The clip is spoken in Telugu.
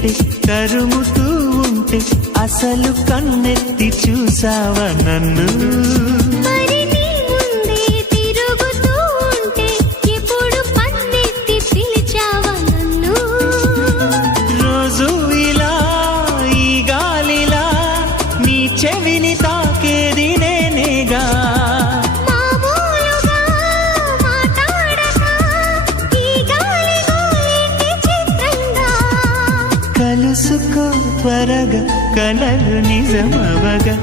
ఉంటే తరుముతూ ఉంటే అసలు కన్నెత్తి చూసావా నన్ను చెవిని తాకేది నేనేగా కలుసుకో త్వరగా కలలు నిజమవగా